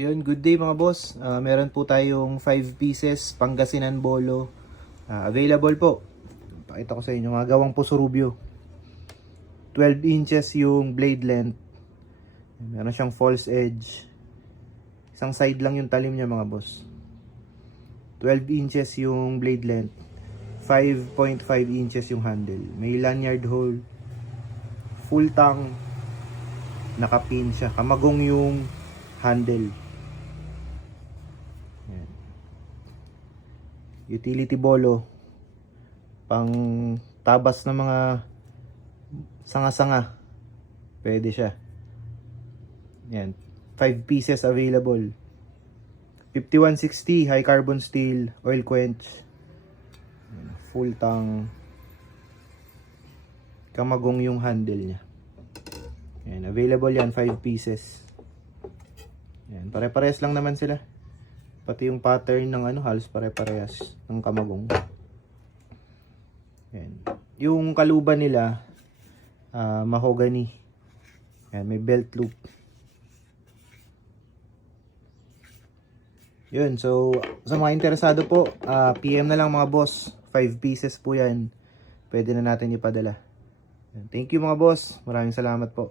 Ayun, good day mga boss. Meron po tayong 5 pieces Pangasinan Bolo. Available po. Pakita ko sa inyo, mga gawang Puso Rubio. 12 inches yung blade length. Meron siyang false edge. Isang side lang yung talim niya mga boss. 12 inches yung blade length. 5.5 inches yung handle. May lanyard hole. Full tang. Nakapin siya. Kamagong yung handle. Yan. Utility bolo. Pang tabas ng mga sanga-sanga. Pwede siya. Yan. 5 pieces available. 5160 high carbon steel, oil quench. Full tang. Kamagong yung handle niya. Yan, available yan, 5 pieces. Yan, pare-parehas lang naman sila. Pati yung pattern ng halos pare-parehas ng kamagong. Yan. Yung kaluban nila, mahogany. Yan, may belt loop. Yun, so sa mga interesado po, PM na lang mga boss. 5 pieces po yan. Pwede na natin ipadala. Thank you mga boss. Maraming salamat po.